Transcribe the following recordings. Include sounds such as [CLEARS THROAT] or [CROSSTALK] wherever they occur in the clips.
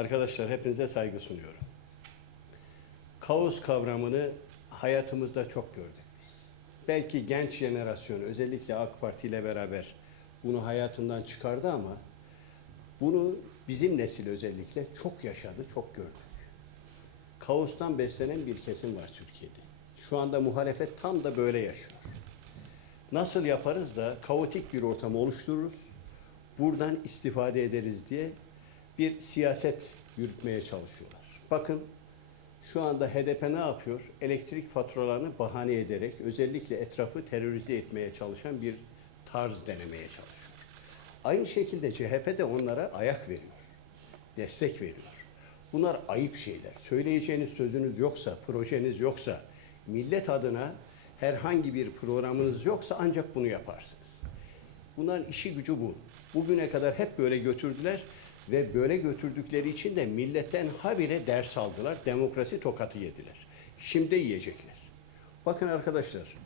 Arkadaşlar hepinize saygı sunuyorum. Kaos kavramını hayatımızda çok gördük biz. Belki genç jenerasyon özellikle AK Parti ile beraber bunu hayatından çıkardı ama bunu bizim nesil özellikle çok yaşadı, çok gördük. Kaostan beslenen bir kesim var Türkiye'de. Şu anda muhalefet tam da böyle yaşıyor. Nasıl yaparız da kaotik bir ortam oluştururuz, buradan istifade ederiz diye bir siyaset yürütmeye çalışıyorlar. Bakın şu anda HDP ne yapıyor? Elektrik faturalarını bahane ederek özellikle etrafı terörize etmeye çalışan bir tarz denemeye çalışıyor. Aynı şekilde CHP de onlara ayak veriyor. Destek veriyor. Bunlar ayıp şeyler. Söyleyeceğiniz sözünüz yoksa, projeniz yoksa, millet adına herhangi bir programınız yoksa ancak bunu yaparsınız. Bunların işi gücü bu. Bugüne kadar hep böyle götürdüler ve böyle götürdükleri için de milletten habire ders aldılar. Demokrasi tokatı yediler. Şimdi yiyecekler. Bakın arkadaşlar,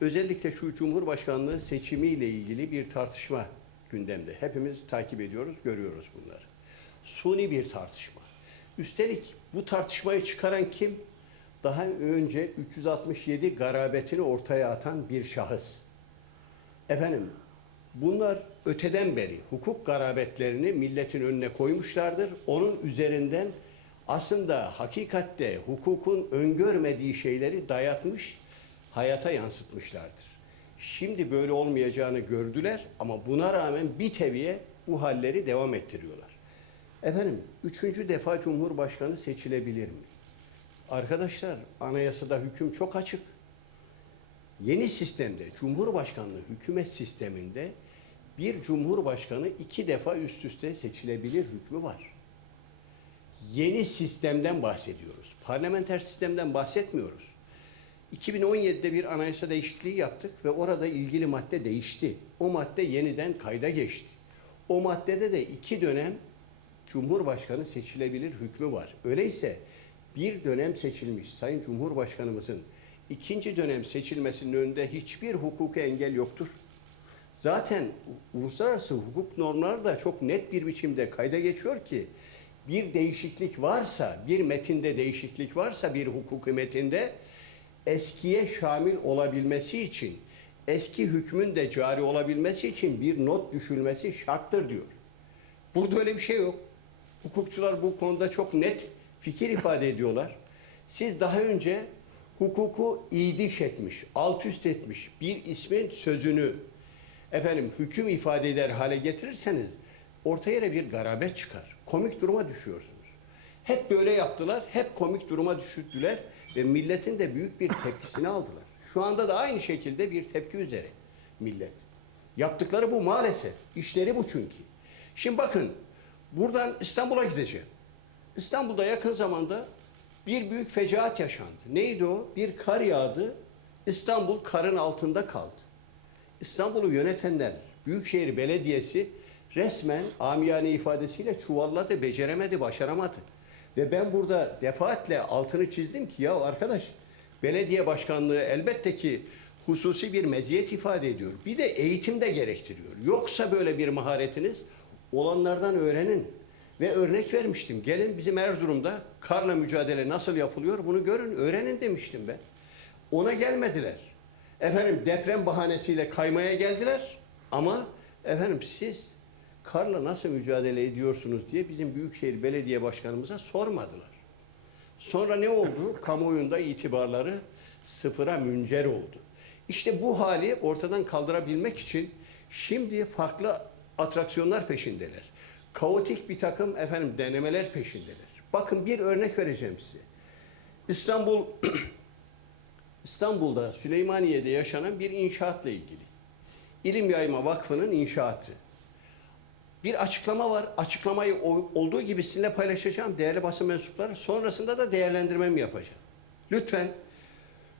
özellikle şu Cumhurbaşkanlığı seçimiyle ilgili bir tartışma gündemde. Hepimiz takip ediyoruz, görüyoruz bunları. Suni bir tartışma. Üstelik bu tartışmayı çıkaran kim? Daha önce 367 garabetini ortaya atan bir şahıs. Efendim bunlar öteden beri hukuk garabetlerini milletin önüne koymuşlardır. Onun üzerinden aslında hakikatte hukukun öngörmediği şeyleri dayatmış, hayata yansıtmışlardır. Şimdi böyle olmayacağını gördüler ama buna rağmen bir teviye bu halleri devam ettiriyorlar. Efendim, üçüncü defa Cumhurbaşkanı seçilebilir mi? Arkadaşlar, anayasada hüküm çok açık. Yeni sistemde, Cumhurbaşkanlığı hükümet sisteminde bir cumhurbaşkanı iki defa üst üste seçilebilir hükmü var. Yeni sistemden bahsediyoruz. Parlamenter sistemden bahsetmiyoruz. 2017'de bir anayasa değişikliği yaptık ve orada ilgili madde değişti. O madde yeniden kayda geçti. O maddede de iki dönem Cumhurbaşkanı seçilebilir hükmü var. Öyleyse bir dönem seçilmiş Sayın Cumhurbaşkanımızın ikinci dönem seçilmesinin önünde hiçbir hukuki engel yoktur. Zaten uluslararası hukuk normları da çok net bir biçimde kayda geçiyor ki bir değişiklik varsa, bir metinde değişiklik varsa bir hukuki metinde eskiye şamil olabilmesi için, eski hükmün de cari olabilmesi için bir not düşülmesi şarttır diyor. Burada öyle bir şey yok. Hukukçular bu konuda çok net fikir ifade ediyorlar. Siz daha önce hukuku idiş etmiş, alt üst etmiş bir ismin sözünü efendim hüküm ifade eder hale getirirseniz ortaya bir garabet çıkar. Komik duruma düşüyorsunuz. Hep böyle yaptılar, hep komik duruma düşürdüler ve milletin de büyük bir tepkisini aldılar. Şu anda da aynı şekilde bir tepki üzere millet. Yaptıkları bu maalesef. İşleri bu çünkü. Şimdi bakın buradan İstanbul'a gideceğim. İstanbul'da yakın zamanda bir büyük fecaat yaşandı. Neydi o? Bir kar yağdı. İstanbul karın altında kaldı. İstanbul'u yönetenler, Büyükşehir Belediyesi resmen amiyane ifadesiyle çuvalladı, beceremedi, başaramadı. Ve ben burada defaatle altını çizdim ki ya arkadaş belediye başkanlığı elbette ki hususi bir meziyet ifade ediyor. Bir de eğitim de gerektiriyor. Yoksa böyle bir maharetiniz olanlardan öğrenin. Ve örnek vermiştim. Gelin bizim Erzurum'da karla mücadele nasıl yapılıyor bunu görün, öğrenin demiştim ben. Ona gelmediler. Efendim deprem bahanesiyle kaymaya geldiler ama efendim siz karla nasıl mücadele ediyorsunuz diye bizim Büyükşehir Belediye Başkanımıza sormadılar. Sonra ne oldu? Kamuoyunda itibarları sıfıra müncer oldu. İşte bu hali ortadan kaldırabilmek için şimdi farklı atraksiyonlar peşindeler. Kaotik bir takım efendim denemeler peşindeler. Bakın bir örnek vereceğim size. İstanbul [CLEARS THROAT] İstanbul'da Süleymaniye'de yaşanan bir inşaatla ilgili. İlim Yayma Vakfı'nın inşaatı. Bir açıklama var. Açıklamayı olduğu gibi sizinle paylaşacağım değerli basın mensupları. Sonrasında da değerlendirmemi yapacağım. Lütfen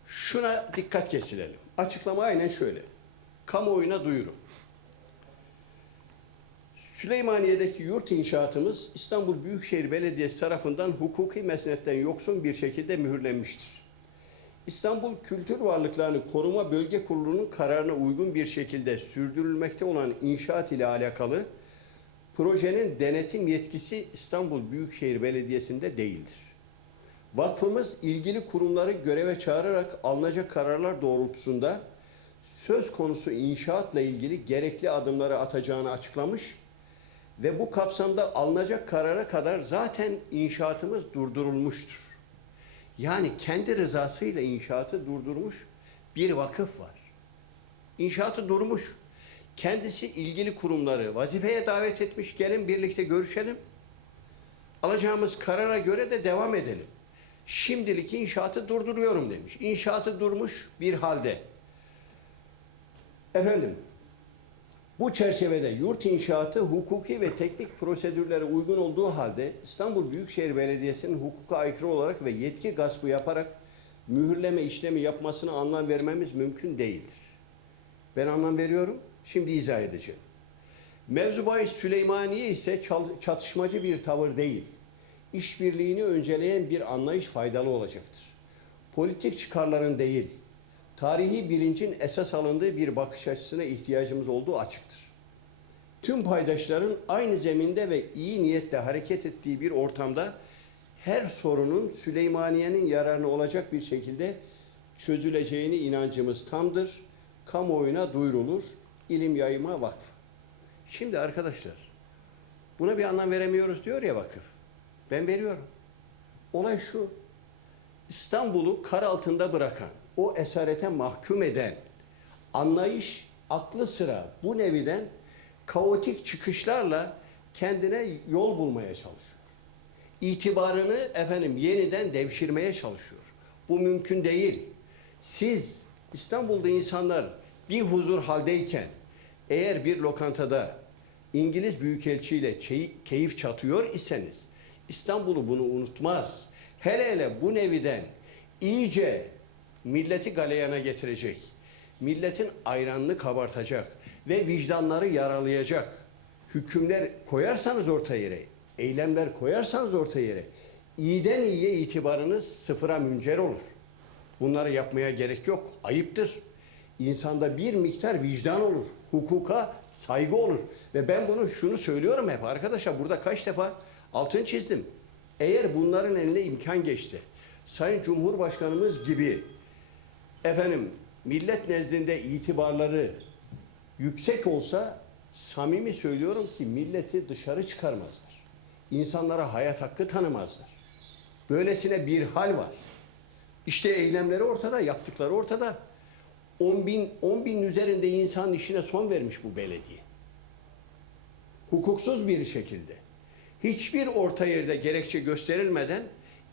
şuna dikkat kesilelim. Açıklama aynen şöyle. Kamuoyuna duyuru. Süleymaniye'deki yurt inşaatımız İstanbul Büyükşehir Belediyesi tarafından hukuki mesnetten yoksun bir şekilde mühürlenmiştir. İstanbul Kültür Varlıklarını Koruma Bölge Kurulu'nun kararına uygun bir şekilde sürdürülmekte olan inşaat ile alakalı projenin denetim yetkisi İstanbul Büyükşehir Belediyesi'nde değildir. Vakfımız ilgili kurumları göreve çağırarak alınacak kararlar doğrultusunda söz konusu inşaatla ilgili gerekli adımları atacağını açıklamış ve bu kapsamda alınacak karara kadar zaten inşaatımız durdurulmuştur. Yani kendi rızasıyla inşaatı durdurmuş bir vakıf var. İnşaatı durmuş. Kendisi ilgili kurumları vazifeye davet etmiş. Gelin birlikte görüşelim. Alacağımız karara göre de devam edelim. Şimdilik inşaatı durduruyorum demiş. İnşaatı durmuş bir halde. Efendim, bu çerçevede yurt inşaatı hukuki ve teknik prosedürlere uygun olduğu halde İstanbul Büyükşehir Belediyesi'nin hukuka aykırı olarak ve yetki gaspı yaparak mühürleme işlemi yapmasına anlam vermemiz mümkün değildir. Ben anlam veriyorum, şimdi izah edeceğim. Mevzu bahis Süleymaniye ise çatışmacı bir tavır değil. İşbirliğini önceleyen bir anlayış faydalı olacaktır. Politik çıkarların değil, tarihi bilincin esas alındığı bir bakış açısına ihtiyacımız olduğu açıktır. Tüm paydaşların aynı zeminde ve iyi niyetle hareket ettiği bir ortamda her sorunun Süleymaniye'nin yararına olacak bir şekilde çözüleceğini inancımız tamdır. Kamuoyuna duyurulur. İlim Yayma Vakfı. Şimdi arkadaşlar buna bir anlam veremiyoruz diyor ya vakıf. Ben veriyorum. Olay şu. İstanbul'u kar altında bırakan, o esarete mahkum eden anlayış aklı sıra bu neviden kaotik çıkışlarla kendine yol bulmaya çalışıyor. İtibarını efendim yeniden devşirmeye çalışıyor. Bu mümkün değil. Siz İstanbul'da insanlar bir huzur haldeyken eğer bir lokantada İngiliz büyükelçiyle keyif çatıyor iseniz İstanbul'u bunu unutmaz. Hele hele bu neviden iyice milleti galeyana getirecek, milletin ayranını kabartacak ve vicdanları yaralayacak hükümler koyarsanız orta yere, eylemler koyarsanız orta yere, iyiden iyiye itibarınız sıfıra müncer olur. Bunları yapmaya gerek yok. Ayıptır. İnsanda bir miktar vicdan olur. Hukuka saygı olur. Ve ben bunu şunu söylüyorum hep arkadaşlar burada kaç defa altını çizdim. Eğer bunların eline imkan geçti. Sayın Cumhurbaşkanımız gibi efendim millet nezdinde itibarları yüksek olsa samimi söylüyorum ki milleti dışarı çıkarmazlar. İnsanlara hayat hakkı tanımazlar. Böylesine bir hal var. İşte eylemleri ortada, yaptıkları ortada. 10 bin, 10 bin üzerinde insan işine son vermiş bu belediye. Hukuksuz bir şekilde. Hiçbir orta yerde gerekçe gösterilmeden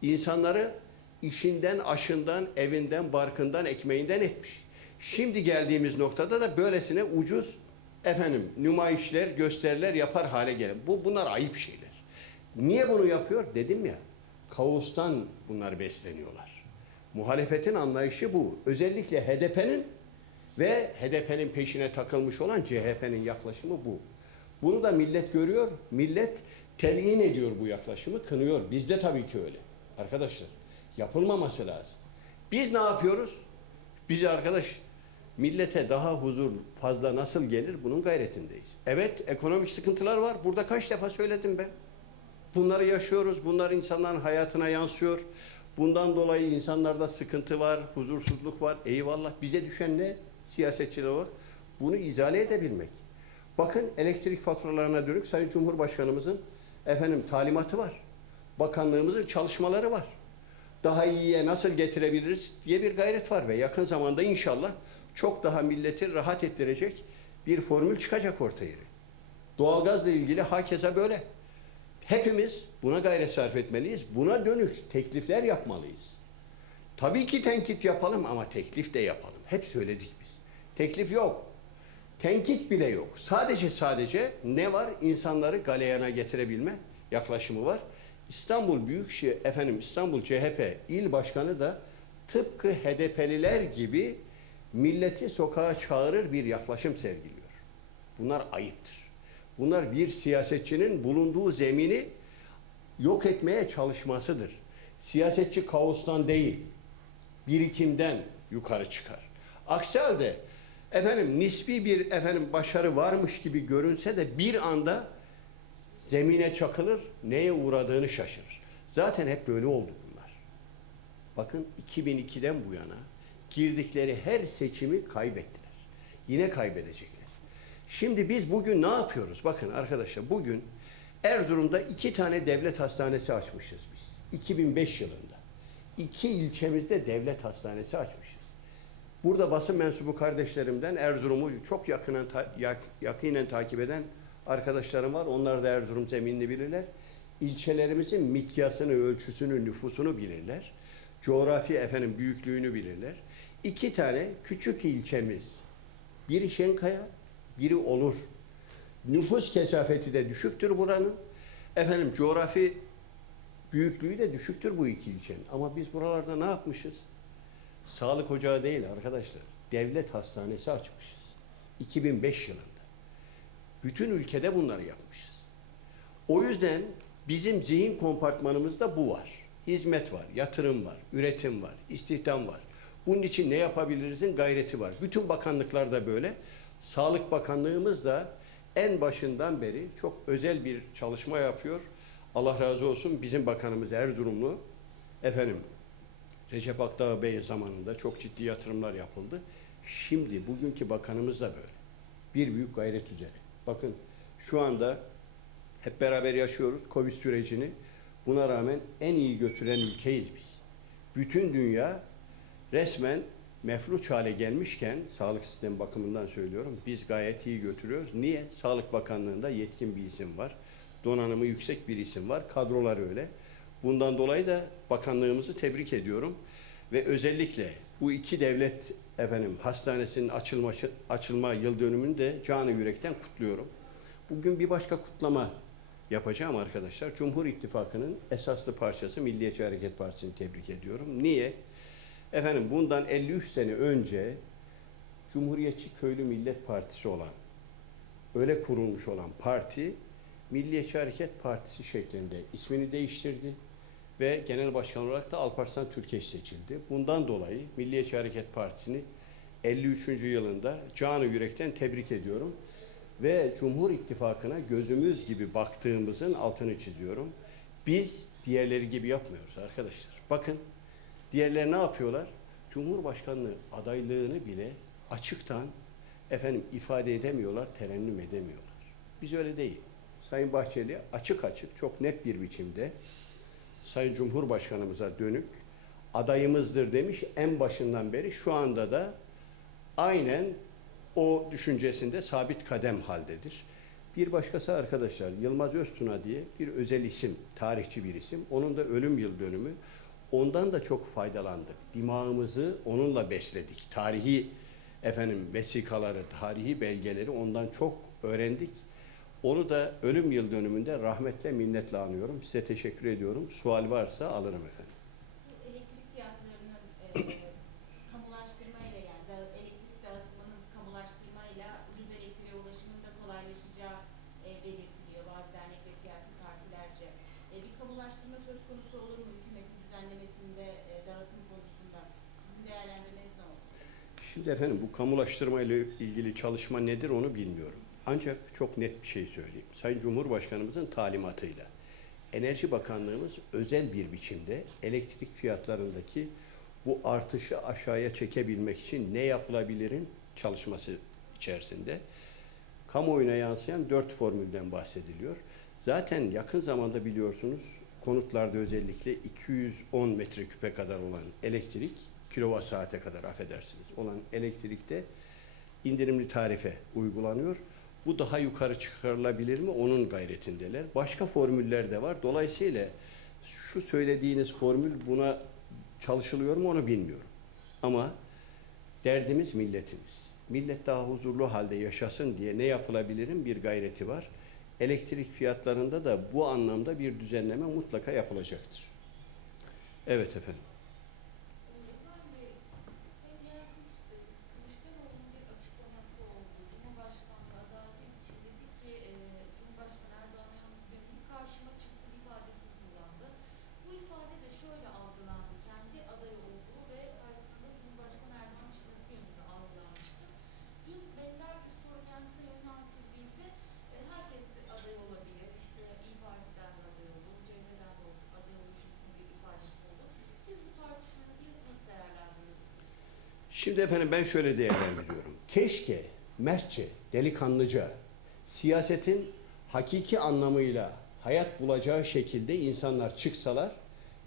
insanları işinden, aşından, evinden, barkından, ekmeğinden etmiş. Şimdi geldiğimiz noktada da böylesine ucuz efendim nümayişler, gösteriler yapar hale gelir. Bu bunlar ayıp şeyler. Niye bunu yapıyor? Dedim ya. Kaostan bunlar besleniyorlar. Muhalefetin anlayışı bu. Özellikle HDP'nin ve HDP'nin peşine takılmış olan CHP'nin yaklaşımı bu. Bunu da millet görüyor. Millet telyin ediyor bu yaklaşımı, kınıyor. Bizde tabii ki öyle. Arkadaşlar yapılmaması lazım. Biz ne yapıyoruz? Biz arkadaş millete daha huzur fazla nasıl gelir bunun gayretindeyiz. Evet ekonomik sıkıntılar var. Burada kaç defa söyledim ben. Bunları yaşıyoruz. Bunlar insanların hayatına yansıyor. Bundan dolayı insanlarda sıkıntı var, huzursuzluk var. Eyvallah. Bize düşen ne? Siyasetçiler var. Bunu izale edebilmek. Bakın elektrik faturalarına dönük Sayın Cumhurbaşkanımızın efendim talimatı var. Bakanlığımızın çalışmaları var. Daha iyiye nasıl getirebiliriz diye bir gayret var ve yakın zamanda inşallah çok daha milleti rahat ettirecek bir formül çıkacak ortaya. Doğalgazla ilgili hakeza böyle. Hepimiz buna gayret sarf etmeliyiz. Buna dönük teklifler yapmalıyız. Tabii ki tenkit yapalım ama teklif de yapalım. Hep söyledik biz. Teklif yok. Tenkit bile yok. Sadece sadece ne var? İnsanları galeyana getirebilme yaklaşımı var. İstanbul Büyükşehir, efendim İstanbul CHP il başkanı da tıpkı HDP'liler gibi milleti sokağa çağırır bir yaklaşım sergiliyor. Bunlar ayıptır. Bunlar bir siyasetçinin bulunduğu zemini yok etmeye çalışmasıdır. Siyasetçi kaostan değil, birikimden yukarı çıkar. Aksi halde efendim nispi bir efendim başarı varmış gibi görünse de bir anda Zemine çakılır, neye uğradığını şaşırır. Zaten hep böyle oldu bunlar. Bakın 2002'den bu yana girdikleri her seçimi kaybettiler. Yine kaybedecekler. Şimdi biz bugün ne yapıyoruz? Bakın arkadaşlar bugün Erzurum'da iki tane devlet hastanesi açmışız biz. 2005 yılında. İki ilçemizde devlet hastanesi açmışız. Burada basın mensubu kardeşlerimden Erzurum'u çok yakinen, yakinen takip eden arkadaşlarım var. Onlar da Erzurum zeminini bilirler. İlçelerimizin mikyasını, ölçüsünü, nüfusunu bilirler. Coğrafi efendim büyüklüğünü bilirler. İki tane küçük ilçemiz. Biri Şenkaya, biri Olur. Nüfus kesafeti de düşüktür buranın. Efendim coğrafi büyüklüğü de düşüktür bu iki ilçenin. Ama biz buralarda ne yapmışız? Sağlık ocağı değil arkadaşlar. Devlet hastanesi açmışız. 2005 yılında. Bütün ülkede bunları yapmışız. O yüzden bizim zihin kompartmanımızda bu var. Hizmet var, yatırım var, üretim var, istihdam var. Bunun için ne yapabilirizin gayreti var. Bütün bakanlıklarda böyle. Sağlık Bakanlığımız da en başından beri çok özel bir çalışma yapıyor. Allah razı olsun bizim bakanımız Erzurumlu. Efendim Recep Akdağ Bey zamanında çok ciddi yatırımlar yapıldı. Şimdi bugünkü bakanımız da böyle. Bir büyük gayret üzere. Bakın şu anda hep beraber yaşıyoruz Covid sürecini. Buna rağmen en iyi götüren ülkeyiz biz. Bütün dünya resmen mefluç hale gelmişken sağlık sistemi bakımından söylüyorum biz gayet iyi götürüyoruz. Niye? Sağlık Bakanlığı'nda yetkin bir isim var. Donanımı yüksek bir isim var. Kadrolar öyle. Bundan dolayı da bakanlığımızı tebrik ediyorum. Ve özellikle bu iki devlet efendim hastanesinin açılma, açılma yıl dönümünü de canı yürekten kutluyorum. Bugün bir başka kutlama yapacağım arkadaşlar. Cumhur İttifakı'nın esaslı parçası Milliyetçi Hareket Partisi'ni tebrik ediyorum. Niye? Efendim bundan 53 sene önce Cumhuriyetçi Köylü Millet Partisi olan, öyle kurulmuş olan parti Milliyetçi Hareket Partisi şeklinde ismini değiştirdi ve genel başkan olarak da Alparslan Türkeş seçildi. Bundan dolayı Milliyetçi Hareket Partisi'ni 53. yılında canı yürekten tebrik ediyorum. Ve Cumhur İttifakı'na gözümüz gibi baktığımızın altını çiziyorum. Biz diğerleri gibi yapmıyoruz arkadaşlar. Bakın diğerleri ne yapıyorlar? Cumhurbaşkanlığı adaylığını bile açıktan efendim ifade edemiyorlar, terennüm edemiyorlar. Biz öyle değil. Sayın Bahçeli açık açık, çok net bir biçimde Sayın Cumhurbaşkanımıza dönük adayımızdır demiş en başından beri. Şu anda da aynen o düşüncesinde sabit kadem haldedir. Bir başkası arkadaşlar Yılmaz Öztuna diye bir özel isim, tarihçi bir isim. Onun da ölüm yıl dönümü. Ondan da çok faydalandık. Dimağımızı onunla besledik. Tarihi efendim vesikaları, tarihi belgeleri ondan çok öğrendik. Onu da ölüm yıl dönümünde rahmetle minnetle anıyorum. Size teşekkür ediyorum. Sual varsa alırım efendim. Elektrik fiyatlarının e, kamulaştırmayla yani da, elektrik dağıtımının kamulaştırmayla ucuz elektriğe ulaşımın da kolaylaşacağı e, belirtiliyor bazı dernek ve siyasi partilerce. E, bir kamulaştırma söz konusu olur mu hükümetin düzenlemesinde e, dağıtım konusunda? Sizin değerlendirmeniz ne olur? Şimdi efendim bu kamulaştırma ile ilgili çalışma nedir onu bilmiyorum. Ancak çok net bir şey söyleyeyim. Sayın Cumhurbaşkanımızın talimatıyla Enerji Bakanlığımız özel bir biçimde elektrik fiyatlarındaki bu artışı aşağıya çekebilmek için ne yapılabilirin çalışması içerisinde kamuoyuna yansıyan dört formülden bahsediliyor. Zaten yakın zamanda biliyorsunuz konutlarda özellikle 210 metreküpe kadar olan elektrik, kilowatt saate kadar affedersiniz olan elektrikte indirimli tarife uygulanıyor. Bu daha yukarı çıkarılabilir mi? Onun gayretindeler. Başka formüller de var. Dolayısıyla şu söylediğiniz formül buna çalışılıyor mu onu bilmiyorum. Ama derdimiz milletimiz. Millet daha huzurlu halde yaşasın diye ne yapılabilirin bir gayreti var. Elektrik fiyatlarında da bu anlamda bir düzenleme mutlaka yapılacaktır. Evet efendim. İbrahim Bey, Sevgiyen Kılıçdaroğlu'nun bir açıklaması oldu. Cumhurbaşkanlığı adaylığı için dedi ki, e, Cumhurbaşkanı Erdoğan'ın benim karşıma çıksın ifadesini kullandı. Bu ifade de şöyle algılandı. Kendi aday olduğu ve karşısında Cumhurbaşkanı Erdoğan çıkması yönünde algılanmıştı. Dün benzer bir soru kendisine yöneltildiğinde e, herkes de aday olabilir. İşte Şimdi efendim ben şöyle değerlendiriyorum. Keşke mertçe, delikanlıca siyasetin hakiki anlamıyla hayat bulacağı şekilde insanlar çıksalar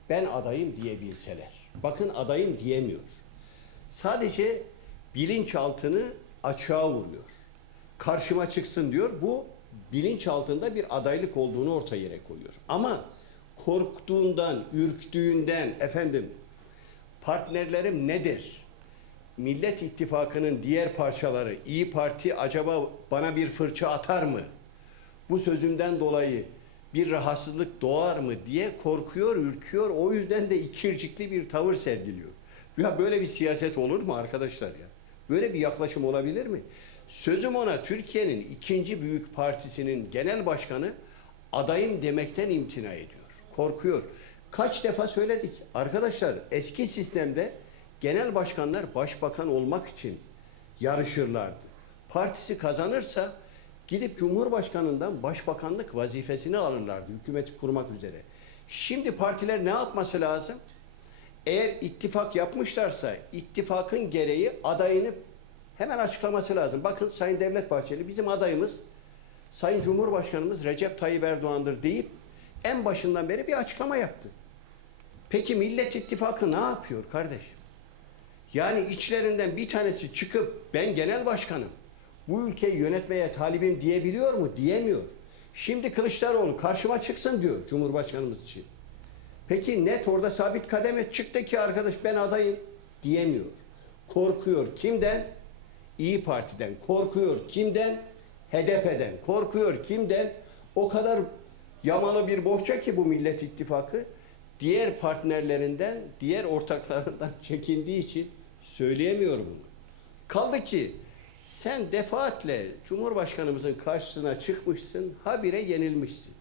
ben adayım diyebilseler. Bakın adayım diyemiyor. Sadece bilinçaltını açığa vuruyor. Karşıma çıksın diyor. Bu bilinçaltında bir adaylık olduğunu ortaya yere koyuyor. Ama korktuğundan, ürktüğünden efendim partnerlerim nedir? Millet İttifakı'nın diğer parçaları İyi Parti acaba bana bir fırça atar mı? Bu sözümden dolayı bir rahatsızlık doğar mı diye korkuyor, ürküyor. O yüzden de ikircikli bir tavır sergiliyor. Ya böyle bir siyaset olur mu arkadaşlar ya? Böyle bir yaklaşım olabilir mi? Sözüm ona Türkiye'nin ikinci büyük partisinin genel başkanı adayım demekten imtina ediyor. Korkuyor. Kaç defa söyledik. Arkadaşlar eski sistemde genel başkanlar başbakan olmak için yarışırlardı. Partisi kazanırsa gidip Cumhurbaşkanından başbakanlık vazifesini alırlardı hükümeti kurmak üzere. Şimdi partiler ne yapması lazım? Eğer ittifak yapmışlarsa ittifakın gereği adayını hemen açıklaması lazım. Bakın Sayın Devlet Bahçeli bizim adayımız Sayın Cumhurbaşkanımız Recep Tayyip Erdoğan'dır deyip en başından beri bir açıklama yaptı. Peki Millet İttifakı ne yapıyor kardeşim? Yani içlerinden bir tanesi çıkıp ben genel başkanım, bu ülkeyi yönetmeye talibim diyebiliyor mu? Diyemiyor. Şimdi Kılıçdaroğlu karşıma çıksın diyor Cumhurbaşkanımız için. Peki net orada sabit kademe çıktı ki arkadaş ben adayım diyemiyor. Korkuyor. Kimden? İyi Parti'den. Korkuyor. Kimden? HDP'den. Korkuyor. Kimden? O kadar yamalı bir bohça ki bu Millet İttifakı diğer partnerlerinden, diğer ortaklarından [LAUGHS] çekindiği için söyleyemiyor bunu. Kaldı ki sen defaatle Cumhurbaşkanımızın karşısına çıkmışsın, habire yenilmişsin.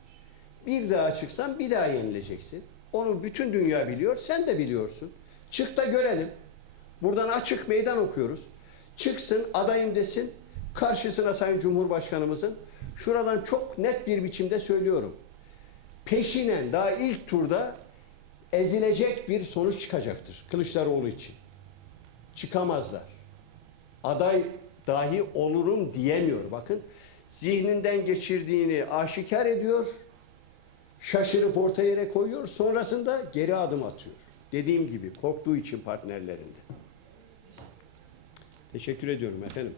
Bir daha çıksan bir daha yenileceksin. Onu bütün dünya biliyor, sen de biliyorsun. Çık da görelim. Buradan açık meydan okuyoruz. Çıksın, adayım desin. Karşısına Sayın Cumhurbaşkanımızın. Şuradan çok net bir biçimde söylüyorum. Peşinen daha ilk turda ezilecek bir sonuç çıkacaktır Kılıçdaroğlu için. Çıkamazlar. Aday dahi olurum diyemiyor. Bakın zihninden geçirdiğini aşikar ediyor. Şaşırıp orta yere koyuyor. Sonrasında geri adım atıyor. Dediğim gibi korktuğu için partnerlerinde. Teşekkür ediyorum efendim.